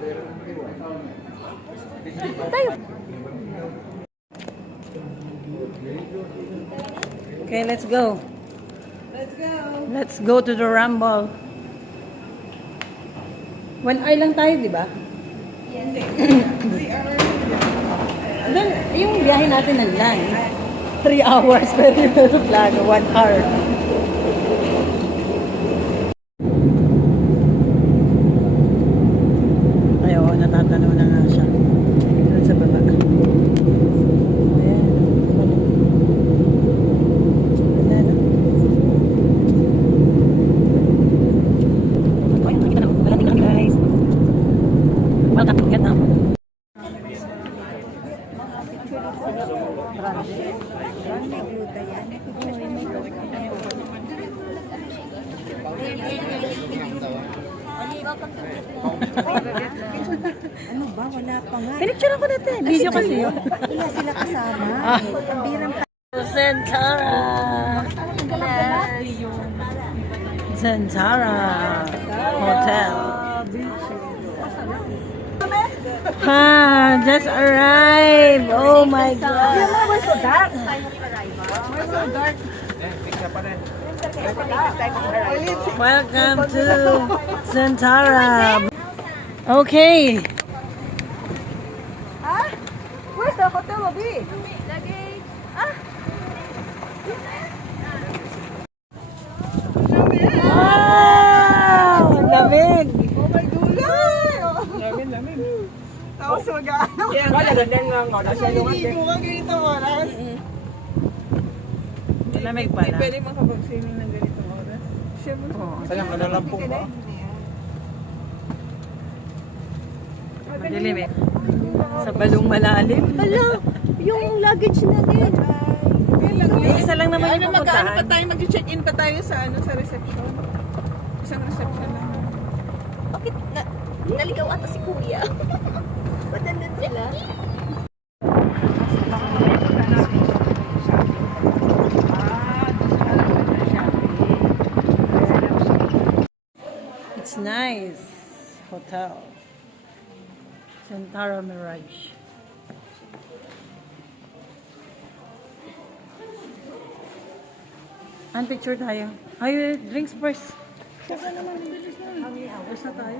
Tayo. Okay, let's go. Let's go. Let's go to the Rumble. 1 hour lang tayo, di ba? Yes. 3 hours. Doon, yung biyahe natin nanlang. 3 hours, pero plano, 1 hour. Ay, oo, natatanaw na nga siya. Doon sa baba. Ayan. Ayan. Ay, nakita na. Landing na kami, guys. Welcome to Vietnam. Ano ba? Wala pa nga. Pinicture ako dati. Video kasi yun. Wala sila kasama. Ang birang Zentara. Zentara Hotel. Ha, just arrived. Oh my God. Where's so dark? Welcome to Zentara. Okay. Ah? Where's the hotel lobby? Wow! Lamig. Oh my God! Lamig. Tapos mag-ano? Hindi mo ganito oras. Lamig pala. Pwede makapag-swimming ng ganitong oras. Siyempre. Sayang ka na lang po ba? Madilim eh. Sa balong malalim. Hala, yung luggage natin. Isa lang naman yung Ano pa pupuntahan. tayo? Mag-check-in pa tayo sa sa reception. Isang reception lang. Bakit naligaw ata si Kuya? Ba't nandun sila? It's nice. Hotel. Zentara Mirage. Ang picture tayo. Ay, drinks first. Saka naman, bilis na. How many hours na tayo?